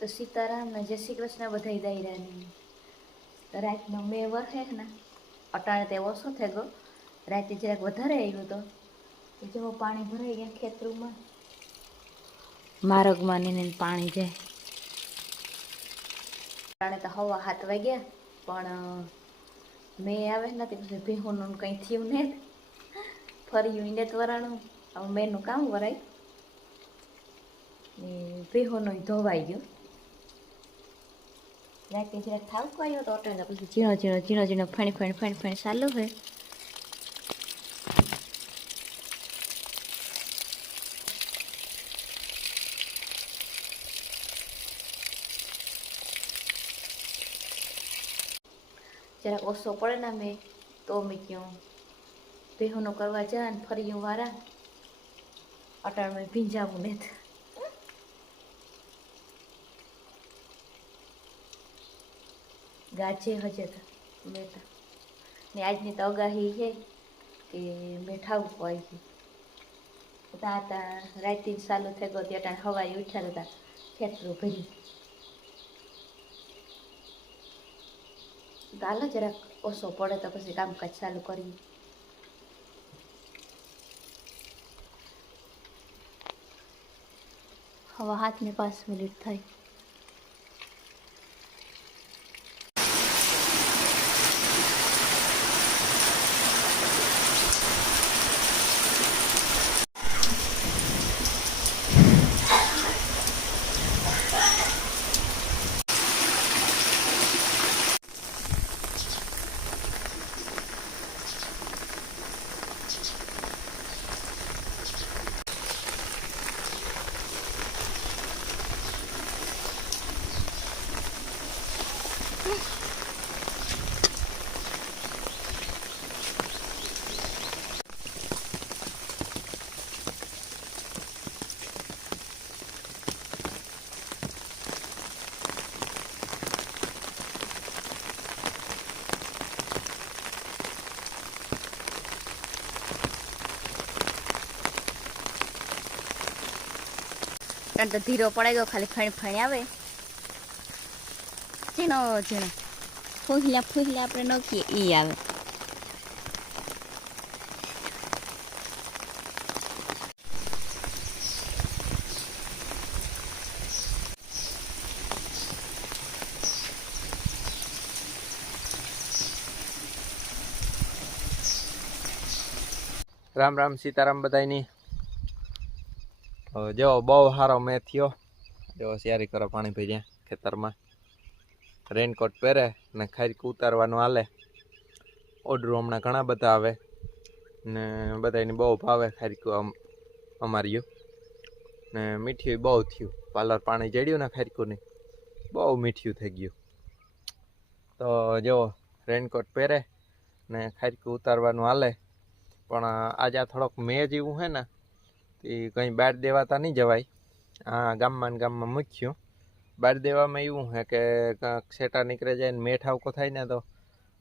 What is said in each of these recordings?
તો સીતારામ ને જય શ્રી કૃષ્ણ બધાય દાયરાની. રાતનો મેં વરસે ને અટાણે તે ઓછો થઈ ગયો, રાતે જરાક વધારે આવ્યું તો જેવો પાણી ભરાઈ ગયા ખેતરમાં, માર્ગમાં ને પાણી જાય. અટાણે તો હવા 7 વાગ્યા, પણ મેં આવે ને પછી ભેહુંનું કંઈ થયું ને ફર્યું ને વરાણું. હવે મેનું કામ વરાય ને ભેહુંનું ધોવાઈ ગયું. રાતે જરાક ઠાવકો આવ્યો તો અટાણે પછી ઝીણો ઝીણો ફણ ચાલુ હોય. જરાક ઓછો પડે ને મેં તો મેં કહ્યું ભેહુંનું કરવા જા ને ફર્યું વારા અટાણે મેં ભીંજાવું ને ગાજે હજે તો મેં તો ને આજની તો આગાહી છે કે મેં ઠાવકો આવી ગયું હતા. રાતથી જ ચાલુ થઈ ગયો ત્યાં અટાણે હવાઈ ઉઠ્યા હતા ખેતરું ભરી. તો હાલો જરાક ઓછો પડે તો પછી કામકાજ ચાલુ કરીએ. હવે 7 ને 5 મિનિટ થાય. કારણ તો ધીરો પડાઈ ગયો, ખાલી ફણ આવે ઝીણો ઝીણો ફૂહલા આપણે નોખીએ ઈ આવે. રામ રામ સીતારામ બધાયની. જો બહુ સારો મેં થયો, જો શિયારી કરો પાણી ભર્યા ખેતરમાં. રેનકોટ પહેરે ને ખારીકું ઉતારવાનું હાલે. ઓર્ડર હમણાં ઘણા બધા આવે ને બધાની બહુ ભાવે ખારીકું અમાર્યું ને મીઠું બહુ થયું. પાર્લર પાણી જડ્યું ને ખારીકુંની બહુ મીઠું થઈ ગયું. તો જો રેનકોટ પહેરે ને ખારીકું ઉતારવાનું હાલે. પણ આજે થોડોક મેં જેવું હે ને એ કંઈ બહાર દેવાતા નહીં જવાય. આ ગામમાં ને ગામમાં મૂક્યું. બહાર દેવામાં એવું છે કે સેટા નીકળે જાય ને મેં ઠાવકો થાય ને તો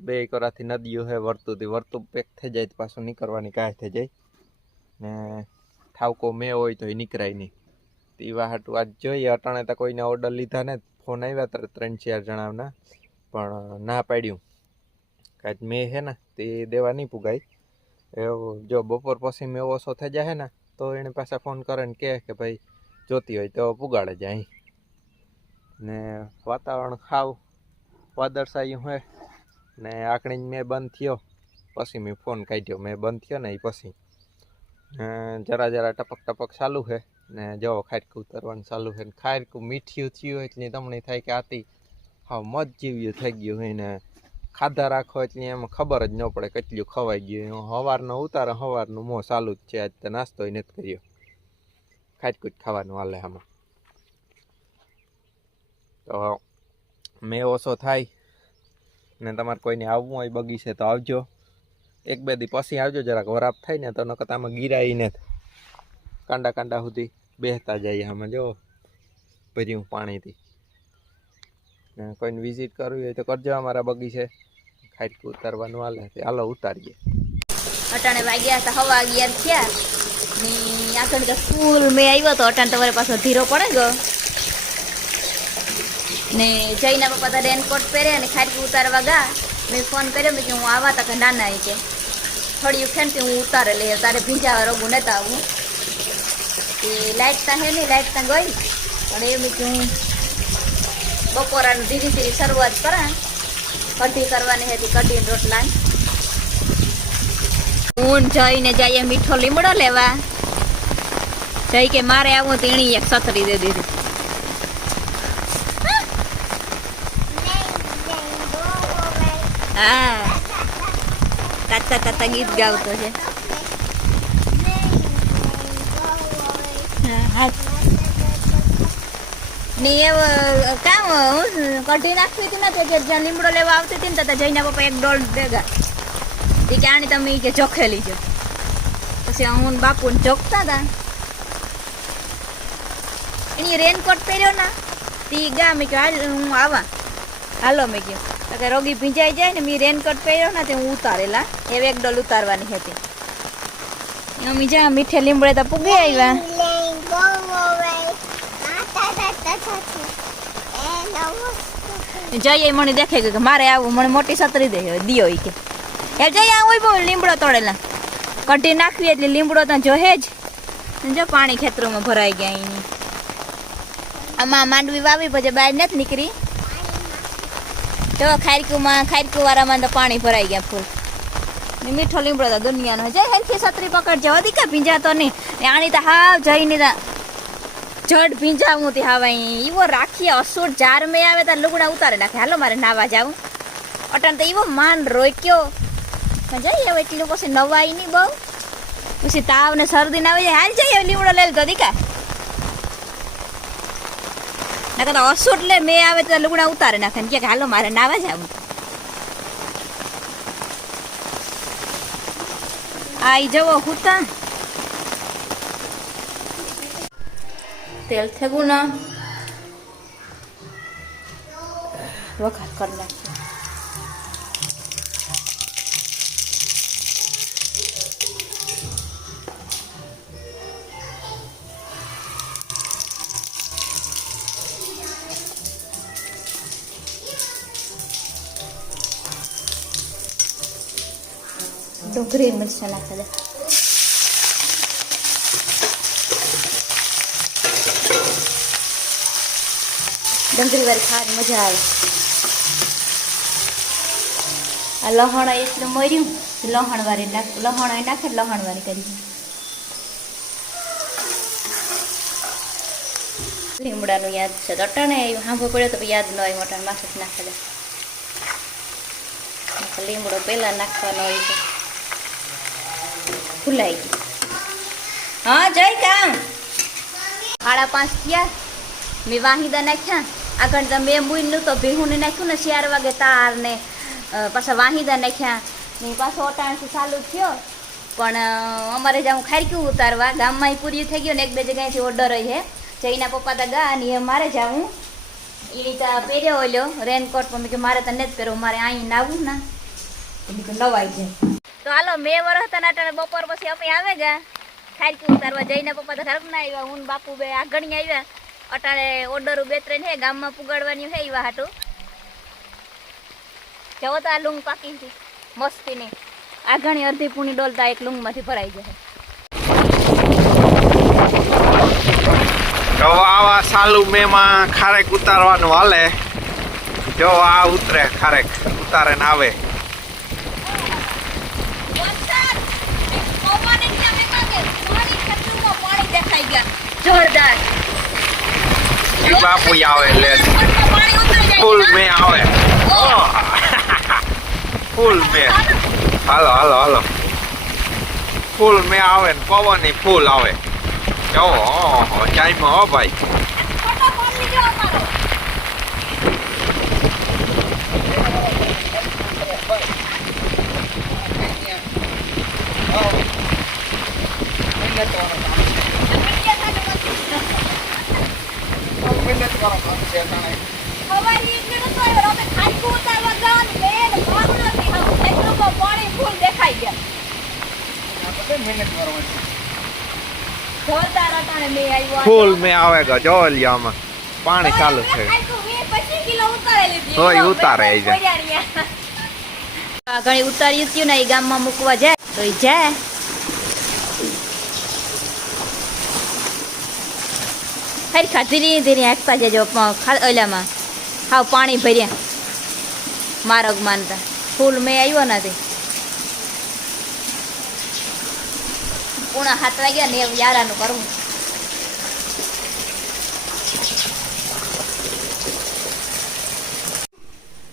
2 કરાથી નદીઓ છે વર્તું પેક થઈ જાય તો પાછું નીકળવાની કાંઈ થઈ જાય ને ઠાવકો મેં હોય તો એ નીકળાય નહીં. તો એ વાહાટું આજ જોઈએ. અટાણે તો કોઈને ઓર્ડર લીધા ને ફોન આવ્યા 3-4 જણાના, પણ ના પાડ્યું કાંઈ મેં છે ને તે દેવા નહીં પુગાય. એવું જો બપોર પછી મેં ઓછો થઈ જાય ને તો એને પાછા ફોન કરે ને કે ભાઈ જોતી હોય તો પુગાડે જાય. ને વાતાવરણ ખાવ વાદળછાયું હોય ને આકડી મેં બંધ થયો પછી મેં ફોન કાઢ્યો. મેં બંધ થયો ને એ પછી જરા ટપક ચાલુ છે ને જો ખારીકું ઉતરવાનું ચાલુ છે. ને ખારીકું મીઠું થયું એટલે તમને થાય કે આથી હા મજ જેવ્યું થઈ ગયું હોય ને ખાધા રાખો એટલે એમાં ખબર જ ન પડે કેટલું ખવાઈ ગયું. સવારનો ઉતારો સવારનું મોં ચાલુ જ છે. આજ તો નાસ્તો નથી કર્યો, ખારીકું જ ખાવાનું હાલે આમાં. તો મેં ઓછો થાય ને તમારે કોઈને આવવું હોય બગીચે તો આવજો. 1-2 દી પછી આવજો, જરાક વરાપ થાય ને તો નકર આમાં ગીરાઈ ને કાંડા સુધી બેસતા જાય. આમાં જો ભર્યું પાણીથી. ને કોઈને વિઝિટ કરવી હોય તો કરજો અમારા બગીચે. ખારીકું ઉતારવાનું હાલે, હાલો ઉતારીએ. અટાણે વાગ્યા હતા 11:30 થયા ને આગળ તો સ્કૂલ મેં આવ્યો તો અટાણે તમારે પાછો ધીરો પડે ગયો ને જઈના પપ્પા તો રેનકોટ પહેરે અને ખાટકી ઉતારવા ગયા. મેં ફોન કર્યો મેં કે હું આવા તા કે નાના એ કે થોડી ખેંચી હું ઉતારે લઈએ તારે ભીંજાવા રોગું નતા આવું એ લાઇટ તા હે નહીં લાઇટ તા ગઈ પણ એમ કે હું બપોરાનું ધીરે ધીરે શરૂઆત કરા કઢી કરવાની હતી કઢી રોટલા હું જઈને જઈએ મીઠો લીમડો લેવા જઈ કે મારે આવું તેણી એક સતરી દે દીધી હા તાતા તાતા ગીત ગાવતો છે ને એવું કામ હું કઢી નાખવી હતી ને તો જ્યાં લીમડો લેવા આવતી હતી ને તો જઈને પપ્પા એક ડોલ ભેગા એ કે આની તમે કે ચોખેલી છે પછી હું બાપુ ને ચોખતા હતા એની રેનકોટ પહેર્યો ને તે ગા મેં કે હાલ હું આવા હાલો મેં કહ્યું તો કે રોગી ભીંજાઈ જાય ને મેં રેનકોટ પહેર્યો ને તે હું ઉતારેલા એ એક ડોલ ઉતારવાની હતી અમે જા મીઠે લીમડે તો પૂગી આવ્યા જઈએ મને દેખાઈ ગયું કે મારે આવું મને મોટી સતરી દે દિયો કે એ જઈ આવું બહુ લીમડો તોડેલા કઢી નાખવી એટલે લીમડો ત્યાં જોહે જ જો પાણી ખેતરોમાં ભરાઈ ગયા એની આમાં માંડવી વાવી પછી બહાર નથી નીકળી તો ખારકું વાળામાં તો પાણી ભરાઈ ગયા ફૂલ મીઠો લીમડો તો દુનિયાનો જય હેરખી સતરી પકડજે વધી કા ભીંજાતો નહીં આણી તો હાવ જઈને જડ ભીંજાવું તે હાવ એવો રાખીએ અસુર જાર મેં આવે તો લુગડા ઉતારે નાખે હાલો મારે નાવા જાવું અટાણ તો એવો માન રોક્યો જઈએ હવે એટલું પછી નવાઈ નહીં બહુ પછી તાવ ને શરદી ના આવી જાય હાલ જઈએ લીમડો લે તો દીકા ના કદાચ અસુર લે મેં આવે તો લુગડા ઉતારે નાખે ને કે હાલો મારે નાવા જાવું આઈ જવો હુતા તેલ થેગું ના વઘાર કરી નાખીએ ડુંગળી મરચાં નાખી દે ડુંગળી વાળી ખાવાની મજા આવે આ લહણ એટલું મર્યું લહણ વાળી લહણ નાખે લહણ વાળી કરી લીમડાનું યાદ છે તો અટાણે હાંભો પડ્યો તો યાદ ન આવ્યું અટાણે માથે નાખી દે લીમડો પહેલા નાખવાનો હોય છે ભૂલાઈ ગયું હા જય કામ 5:30 થયા મેં વાહિદા નાખ્યા આગળ તો મેં મૂઈનું તો ભેહુંને નાખ્યું ને 4 વાગે તાર ને પાછા વાહિદા નાખ્યા ને પાછો અટાણથી ચાલુ થયો પણ અમારે જાઉં ખારક્યું ઉતારવા ગામમાં પૂરી થઈ ગયું ને 1-2 જગ્યાએથી ઓર્ડર છે જઈના પપ્પા તો ગયા ને મારે જાવું એ તો પહેર્યો ઓલ્યો રેનકોટ પણ મેં કે મારે તો નથી પહેરવું મારે અહીં નાવું ને નવાઈ જાય તો હાલો મેં વરસ હતા નાટા બપોર પછી અમે આવે ગયા ખારક્યું ઉતારવા જઈને પપ્પા તો ઘર ના આવ્યા હું બાપુ બે આગળ આવ્યા અટાણે ઓર્ડર 2-3 હે ગામમાં પુગાડવાની હે એવા હાટું જવો તો આ લુંગ પાકી હતી મસ્તીની આગળની અડધી પૂણી ડોલતા એક લુંગમાંથી ભરાઈ જાય જો આવા સાલુ મેમાં ખારેક ઉતારવાનું હાલે જો આ ઉતરે ખારેક ઉતારે ને આવે જોરદાર બાપુ આવે લે ફૂલ મે આવે ફૂલ મે હાલો હાલો હાલો ફૂલ મે આવે ને પવન ફૂલ આવે જો ચાઈમાં હો ભાઈ જોરદાર અટાણે મે આવ્યો ફૂલ મે આવે ગયો જો લ્યામાં પાણી ચાલુ છે તોય ઉતારે આઈ જાય. ઘણી ઉતાર્યું થયું ને એ ગામમાં મૂકવા જાય તો એ જાય. ખરી ખાધી ધીરે હાંકતા જજો ઓલામાં હાવ પાણી ભર્યા મારગ માનતા ફૂલ મેં આવ્યો નથી. પૂણા 7 વાગ્યા ને એવું યારાનું કરવું.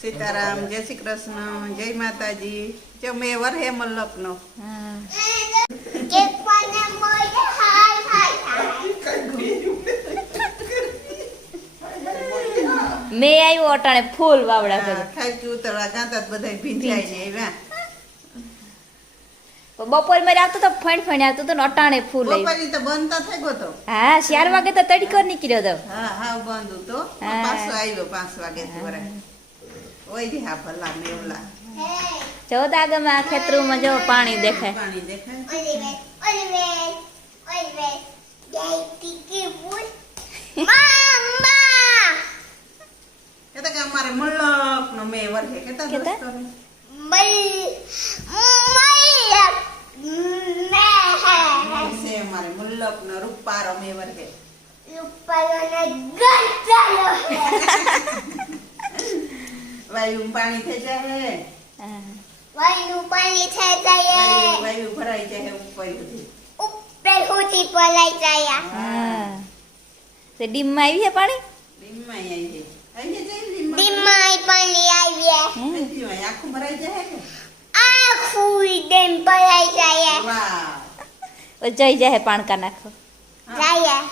સીતારામ, જય શ્રી કૃષ્ણ, જય માતાજી. જો મેં વરહે મલ્લકનો મેં આવ્યો અટાણે ફૂલ વાવડા કર્યું. ખાઈ ઉતરવા ગાતા બધા ભીંજાઈ ને આવ્યા. બપોર માં આવતો તો ફણ ફણ આવતો તો ને અટાણે ફૂલ આવ્યું. બપોરની તો બંધ તો થઈ ગયો તો. હા 4 વાગે તો તડકો નીકળ્યો તો. હા હા બંધ હતો. હા. પાછો આવ્યો 5 વાગે વરે. ઓય દી હા ભલા મેવલા. જો દાગમાં ખેતરમાં જો પાણી દેખાય. પાણી દેખાય. કેતા કે અમારે મલ્લકનો મેં વરહે કેતા કેતા? દોસ્તો ને. છે અમારે મલ્લકનો રૂપારો મેં વરહે. વાયુ પાણી થઈ જાય. હા. વાયુ ભરાઈ જાય ઉપર બધી. હા. તે ડીમમાં આવી છે પાણી? ડીમમાં આવી જાય. આવી જાય ડીમમાં. હે? નથી હોય, આખું ભરાઈ જાય કે? વાહ. ઓ જઈ જાય પાણકા નાખો. હા.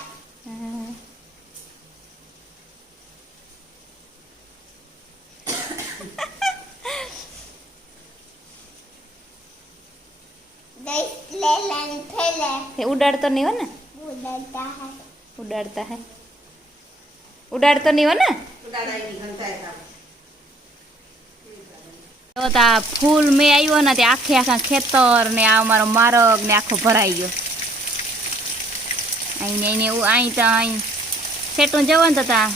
એ ઉડાડતો નહીં હો ને? ઉડાડતા હે. ઉડાડતો નહીં હો ને? ઉડાડાઈની ઘંટાય થાય. તો તા ફૂલ મેં આવ્યો ને તે આખે આખા ખેતર ને આ અમારો મારગ ને આખો ભરાઈ ગયો. અહીં અહીં તો અહીં સેટું જવો ને તો તા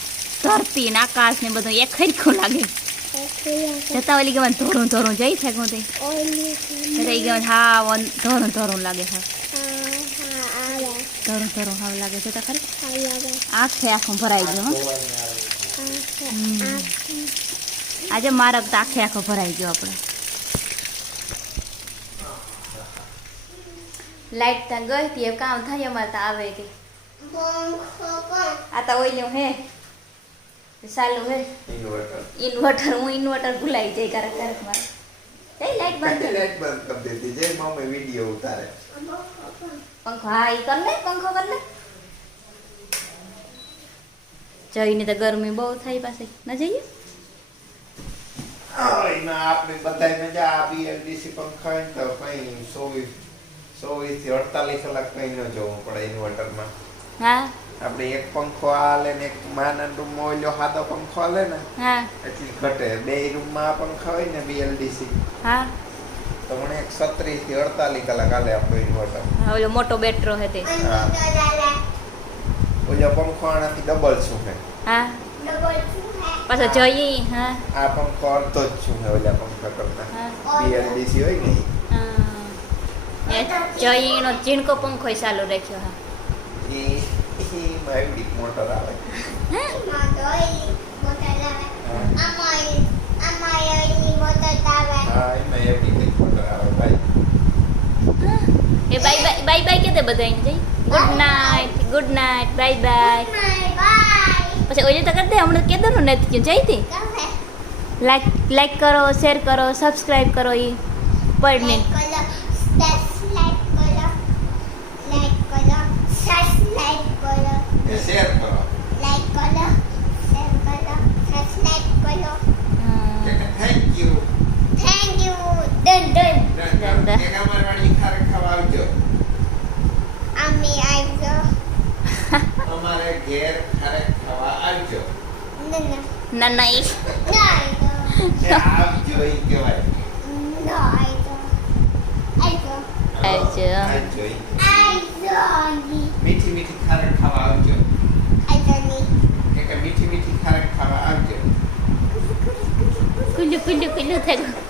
ધરતી ને આકાશ ને બધું એક ખરખું લાગે. જતા ઓલી ગયો ધોરું ધોરું જઈ શકું તે રહી ગયો. હા ધોરું ધોરું લાગે. હા ધોરું ધોરું હાવ લાગે. જતા ખરી આખે આખું ભરાઈ ગયો. હો આજે મારક તો આખે આખો ભરાઈ ગયો. આપણે લાઈટ ત્યાં ગઈ હતી કામ થાય અમારે તો આવે હતી. આ તો ઓઈલ્યું હે ચાલુ હે ઇન્વર્ટર. હું ઇન્વર્ટર ભૂલાઈ જાય ક્યારેક ક્યારેક મારે. કઈ લાઈટ બંધ કરી દેતી જય મમ્મી વિડિયો ઉતારે. પંખો હા ઈ કર લે. પંખો કર લે. જઈને તો ગરમી બહુ થઈ પાછી ન જઈએ. એના આપણે બધાય મજા આ બીએલડીસી પંખા હોય ને તો કઈ 24 થી 48 કલાક કઈ ન જોવું પડે ઇન્વર્ટરમાં. હા આપણે એક પંખો આલે ને એક માના રૂમમાં ઓલો સાદો પંખો આલે ને હા એટલી ઘટે. બે રૂમમાં પંખા હોય ને બીએલડીસી હા તો મને એક 36 થી 48 કલાક આલે આપણો ઇન્વર્ટર. હા ઓલો મોટો બેટરો હે તે. ઓલો પંખો આનાથી ડબલ શું છે. હા પાછો જોઈએ. હા આ પંખો અડધો જ શું છે ઓલા પંખા કરતા. હા બીએલડીસી હોય ને જોઈએ એનો ચીણકો પંખો ચાલુ રાખ્યો. હા એ માયવડી મોટર આવે. હા એમાં એવડી કંઈક મોટર આવે ભાઈ. એ બાય બાય બાય બાય કે બધા જઈ. Good night bye bye. પછી ઓલી તો કરી દે હમણાં કીધું ને નથી જઈ હતી. લાઈક કરો, શેર કરો, સબસ્ક્રાઇબ કરો. એ પડને શેર કરો. Thank you. ડન. એક અમાર વાળી ખારે ખાવા આવજો. અમારે ઘેર ખારે ખાવા આવજો. ના ના આવજો ઈ કહેવાય. આવજો. આવજો ઈ. મીઠી મીઠી ખારે ખાવા આવજો. કે મીઠી મીઠી ખારે ખાવા આવજો. ખુલ્લું ખુલ્લું થઈ ગયું